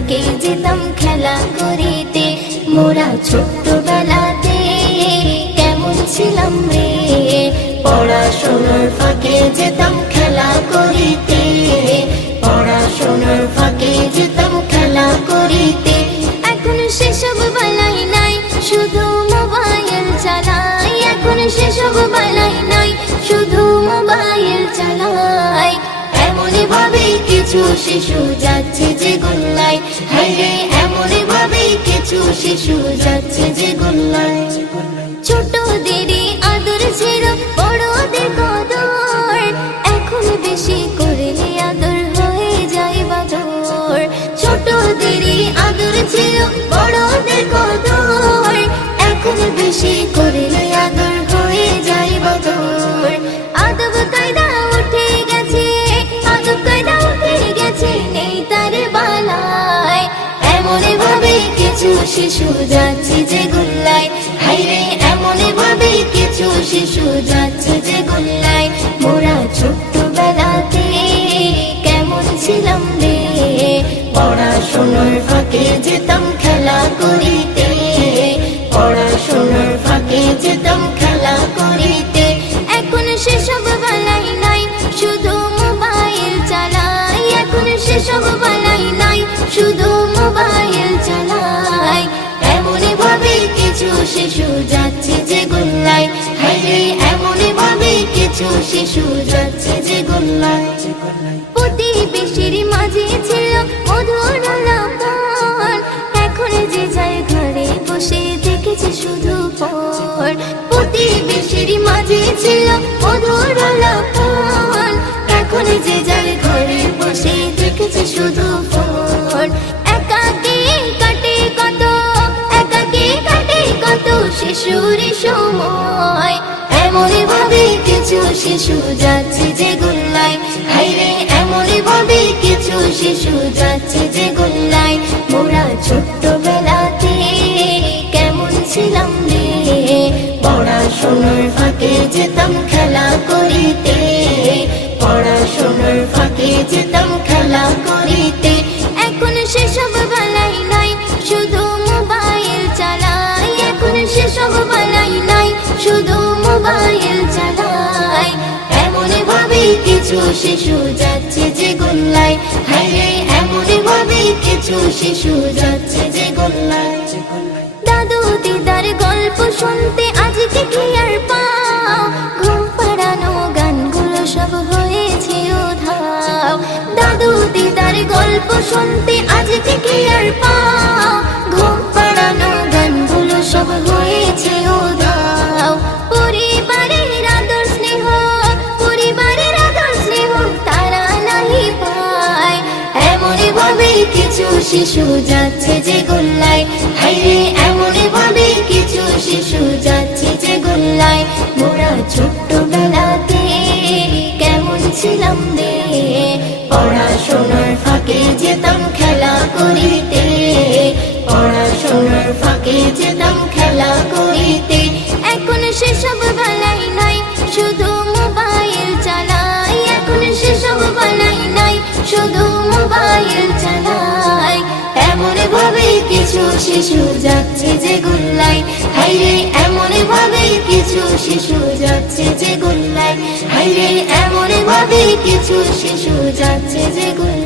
ফাঁকে যেতাম খেলা করিতে, মোরা ছোট্টবেলাতে কেমন ছিলাম রে। পড়াশোনার ফাঁকে যেতাম খেলা করিতে, পড়াশোনার ফাঁকে যেতাম খেলা করিতে। এখন সেসব বেলাই নাই, শুধু মোবাইল চালাই। এখন সেসব বেলাই নাই, শুধু মোবাইল চালাই। এমনই ভাবে কিছু শিশু যাচ্ছে যে গোল্লায়, হায় রে এমনই ভাবে কিছু শিশু যাচ্ছে যে গোল্লায়। ছোটদেরই আদর ছিল বড়দের কদর, এখন বেশি করলে আদর হয়ে যায় বাদর। ছোটদেরই আদর ছিল বড়দের কদর, এখন বেশি করলে আদর হয়ে যায় বাদর। আদব কায়দা উঠে গেছে, আদব কায়দা উঠে গেছে, নেই তার বালায়। এমনই ভাবে কিছু শিশু যাচ্ছে যে গোল্লায়, হায় রে এমনই ভাবে কিছু শিশু যাচ্ছে যে গোল্লায়। মোরা ছোট্টবেলাতে কেমন ছিলাম রে, পড়াশোনার ফাঁকে যেতাম খেলা করিতে, পড়াশোনার ফাঁকে যেতাম খেলা করিতে। এখন সেসব বেলাই নাই, শুধু মোবাইল চালাই। এখন সেসব বেলাই নাই, শুধু মোবাইল চালাই। এমনই ভাবে কিছু শিশু যাচ্ছে যে গোল্লায়, হায় রে এমনই ভাবে কিছু শিশু যাচ্ছে যে গোল্লায়। প্রতিবেশীর মাঝে ছিল মধুর আলাপন, এখন যে যায় ঘরে বসে দেখেছে শুধু ফোন। প্রতিবেশীর মাঝে ছিল মধুর আলাপন, এখন যে যায় ঘরে বসে দেখেছে শুধু ফোন। একাকী কাটে কত, একাকী কাটে কত শিশুর সময়। এমনই ভাবে কিছু শিশু যাচ্ছে যে গোল্লায়, হায় রে এমনই ভাবে কিছু শিশু যাচ্ছে যে গোল্লায়। মোরা ছোট্টবেলাতে কেমন ছিলাম রে, পড়াশোনার ফাঁকে যেতাম খেলা করিতে, পড়াশোনার ফাঁকে যেতাম খেলা করিতে। এখন সেসব বেলাই নাই, শুধু মোবাইল চালাই। এখন সেসব বেলাই নাই, শুধু মোবাইল চালাই। এমনই ভাবে কিছু শিশু যাচ্ছে যে গোল্লায়, হায় রে এমনই ভাবে কিছু শিশু যাচ্ছে যে গোল্লায়। দাদু দিদার গল্প শুনতে আজকে কি আর পাও, ঘুম পাড়ানো গানগুলো সব হয়েছে উধাও। দাদু দিদার গল্প শুনতে আজকে কি আর পাও, ঘুম পাড়ানো গানগুলো সব হয়েছে উধাও। পরিবারের আদর স্নেহ, পরিবারের আদর স্নেহ তারা নাহি পায়। এমনই ভাবে কিছু শিশু যাচ্ছে যে গোল্লায়, হায় রে এমনই ভাবে কিছু শিশু যাচ্ছে যে গোল্লায়। মোরা ছোট্টবেলাতে কেমন ছিলাম রে, পড়াশোনার ফাঁকে যেতাম খেলা করিতে, পড়াশোনার ফাঁকে যেতাম খেলা করিতে। এখন সেসব বেলাই নাই, শুধু মোবাইল চালাই। এখন সেসব বেলাই নাই, শুধু মোবাইল চালাই। এমনই ভাবে কিছু শিশু যাচ্ছে যে গোল্লায়, হায় রে এমনই ভাবে কিছু শিশু যাচ্ছে যে গোল্লায়, হায় রে এমনই ভাবে কিছু শিশু যাচ্ছে যে গোল্লায়।